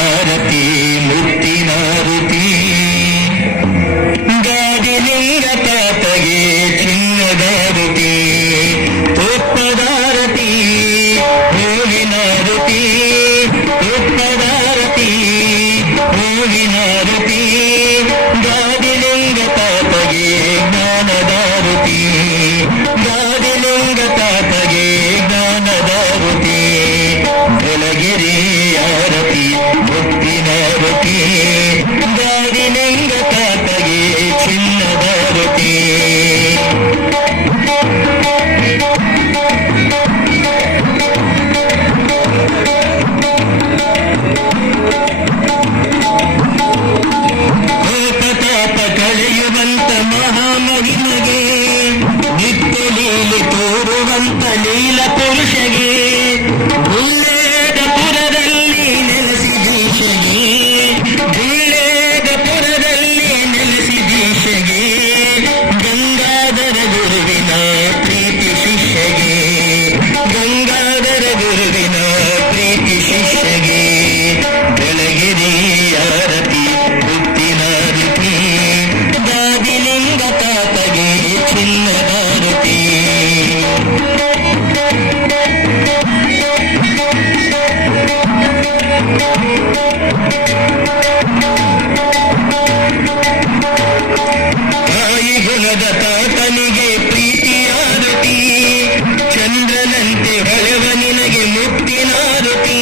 ಆರತಿ ಮುತ್ತಿನಾರುತಿ ಗಾದಿಲಿಂಗ ತಾತಗೆ ಚಿನ್ನದಾರುತಿ ತುಪ್ಪದಾರತಿ ಹೂವಿನಾರುತಿ ತುಪ್ಪದಾರತಿ ಹೂವಿನಾರುತಿ ಗಾದಿಲಿಂಗ ತಾತಗೆ ಜ್ಞಾನದಾರುತಿ ಗಾದಿಲಿಂಗ ತಾತಗೆ ಜ್ಞಾನದಾರುತಿ ಬೆಳಗಿರಿ ಆರತಿ ಮುತ್ತಿನಾರುತಿ ಗಾದಿಲಿಂಗ ತಾತಗೆ ಚಿನ್ನದಾರುತಿ ಕೋಪತಾಪ ಕಳೆಯುವಂತ ಮಹಾಮಹಿಮಗೆ ನಿತ್ಯ ಲೀಲೆ ತೋರುವಂತ ಲೀಲ ಪುರುಷಗೆ ಗುಲ್ಲೇದಪುರದಲ್ಲಿ ನೆಲೆಸಿದೀಶಗೆ ಗುಲ್ಲೇದಪುರದಲ್ಲಿ ನೆಲೆಸಿದೀಶಗೆ ಗಂಗಾಧರ ಗುರುವಿನ ಪ್ರೀತಿ ಶಿಷ್ಯಗೆ ಗಂಗಾಧರ ಗುರುವಿನ ಪ್ರೀತಿ ಶಿಷ್ಯಗೆ ಬೆಳಗಿರಿ ಆರತಿ ಮುತ್ತಿನಾರುತಿ ಗಾದಿಲಿಂಗ ತಾತಗೆ ಚಿನ್ನದಾರುತಿ ತಾಯಿ ಗುಣದ ತಾತನಿಗೆ ಪ್ರೀತಿಯಾರುತಿ ಚಂದ್ರನಂತೆ ಹೊಳೆವ ನಿನಗೆ ಮುತ್ತಿನಾರುತಿ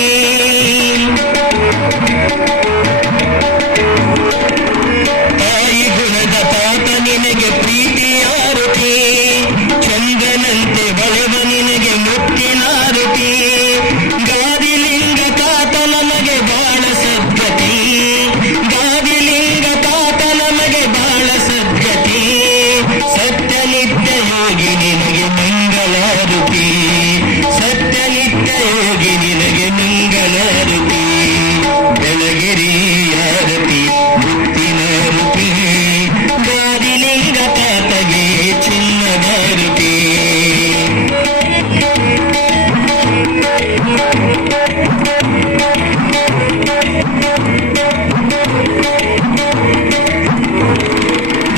ತಾಯಿ ಗುಣದ ತಾತ ನಿನಗೆ ಪ್ರೀತಿಯಾರುತಿ ಚಂದ್ರನಂತೆ ಹೊಳೆವ ನಿನಗೆ ಮುತ್ತಿನಾರುತಿ ಗಾದಿಲಿಂಗ ತಾತ ನಮಗೆ ಬಾಳ ಸದ್ಗತಿ ಗಾದಿಲಿಂಗ ತಾತ ನಮಗೆ ಬಾಳ ಸದ್ಗತಿ ಸತ್ಯನಿತ್ಯ ಯೋಗಿ ನಿನಗೆ ಮಂಗಳಾರುತಿ ಸತ್ಯನಿತ್ಯ ಯೋಗಿ ನಿನಗೆ ಮಂಗಳಾರುತಿ ಬೆಳಗಿರಿ ಆರತಿ ಮುತ್ತಿನಾರುತಿ ಗಾದಿಲಿಂಗ ತಾತಗೆ ಚಿನ್ನದಾರುತಿ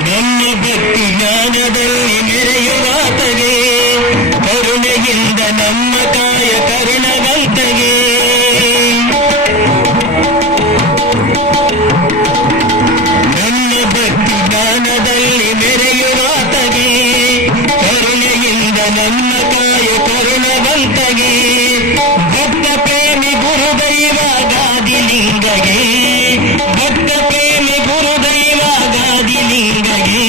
ನಮ್ಮ ಭಕ್ತಿ ಜ್ಞಾನದಲ್ಲಿ ಮೆರೆಯುವಾತಗೆ ಕರುಣೆಯಿಂದ ನಮ್ಮ ಕಾಯ ಕರುಣವಂತಗೆ ನಮ್ಮ ಭಕ್ತಿ ಜ್ಞಾನದಲ್ಲಿ ಮೆರೆಯುವಾತಗೆ ಕರುಣೆಯಿಂದ ನಮ್ಮ ಕಾಯ ಕರುಣವಂತಗೆ ಭಕ್ತ ಪ್ರೇಮಿ ಗುರುದೈವ ಗಾದಿಲಿಂಗಗೆ ಭಕ್ತ ಪ್ರೇಮಿ ಗುರುದೈವ ಗಾದಿಲಿಂಗಗೆ